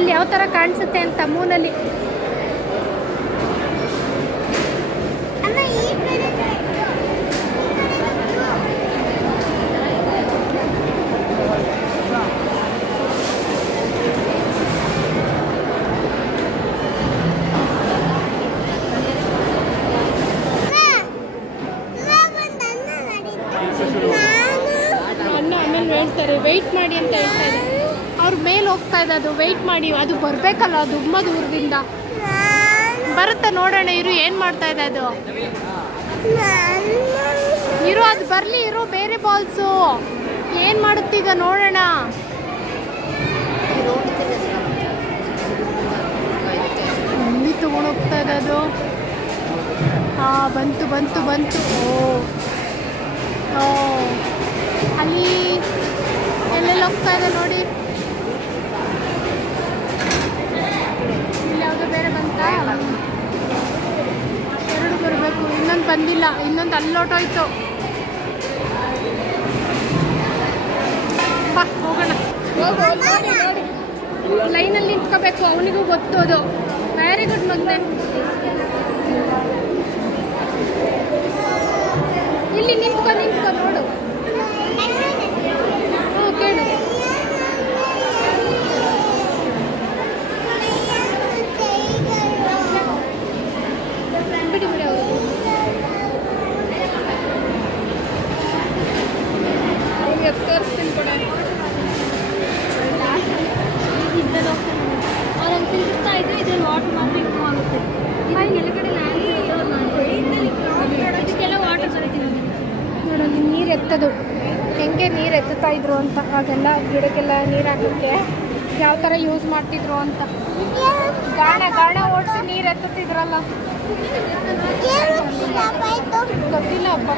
ಅಲ್ಲಿ ಯಾವ ಥರ ಕಾಣಿಸುತ್ತೆ ಅಂತ ಮೂನಲ್ಲಿ. ಹೇಳ್ತಾರೆ ವೆಯ್ಟ್ ಮಾಡಿ ಅಂತ ಹೇಳ್ತಾರೆ. ಅವ್ರ ಮೇಲೆ ಹೋಗ್ತಾ ಇದೆ, ಅದು ವೆಯ್ಟ್ ಮಾಡಿ, ಅದು ಬರಬೇಕಲ್ಲ, ಅದು ತುಂಬ ದೂರದಿಂದ ಬರುತ್ತೆ. ನೋಡೋಣ ಇರು, ಏನು ಮಾಡ್ತಾ ಇದೆ ಅದು. ಇರು, ಅದು ಬರಲಿ ಇರು. ಬೇರೆ ಬಾಲ್ಸು ಏನು ಮಾಡುತ್ತೀಗ ನೋಡೋಣ. ಎಲ್ಲಿ ತೊಗೊಂಡೋಗ್ತಾ ಇದೆ ಅದು. ಹಾಂ, ಬಂತು ಬಂತು ಬಂತು. ಓ ಅಲ್ಲಿ ಎಲ್ಲೆಲ್ಲ ಹೋಗ್ತಾ ಇದೆ ನೋಡಿ. ಇಲ್ಲಿ ಯಾವುದೋ ಬೇರೆ ಬಂತಾ. ಎರಡು ಬರಬೇಕು, ಇನ್ನೊಂದು ಬಂದಿಲ್ಲ, ಇನ್ನೊಂದು ಅಲ್ಲೋಟೋಯ್ತು. ಬಾ ಹೋಗೋಣ. ಲೈನಲ್ಲಿ ನಿಂತ್ಕೋಬೇಕು, ಅವನಿಗೂ ಗೊತ್ತೋದು. ವೆರಿ ಗುಡ್ ಮಗನೆ. ಇಲ್ಲಿ ನಿಂತ್ಕೊ ನೋಡು. ಕೇಳು. ಬಿಡಿ ಬಿಡಿ ಅವರು ತೋರಿಸ್ತೀನಿ ಕೂಡ. ಅವ್ರೊಂದು ತಿಂತಾ ಇದ್ರೆ ಇದ್ರಲ್ಲಿ ವಾಟರ್ ಮಾತ್ರ ಇಂಪ್ರೂವ್ ಆಗುತ್ತೆ. ಕೆಳಗಡೆ ಇದಕ್ಕೆಲ್ಲ ವಾಟರ್ ಬರೀತೀನಿ ನೋಡಲ್ಲಿ. ನೀರು ಎತ್ತದು ಹೆಂಗೆ ನೀರು ಎತ್ತುತ್ತಾ ಇದ್ರು ಅಂತ, ಆಗೆಲ್ಲ ಗಿಡಕ್ಕೆಲ್ಲ ನೀರು ಹಾಕೋಕ್ಕೆ ಯಾವ ಥರ ಯೂಸ್ ಮಾಡ್ತಿದ್ರು ಅಂತ. ಗಾಣ ಓಡಿಸಿ ನೀರು ಎತ್ತುತ್ತಿದ್ರಲ್ಲ, ಗೊತ್ತಿಲ್ಲ ಹಬ್ಬ.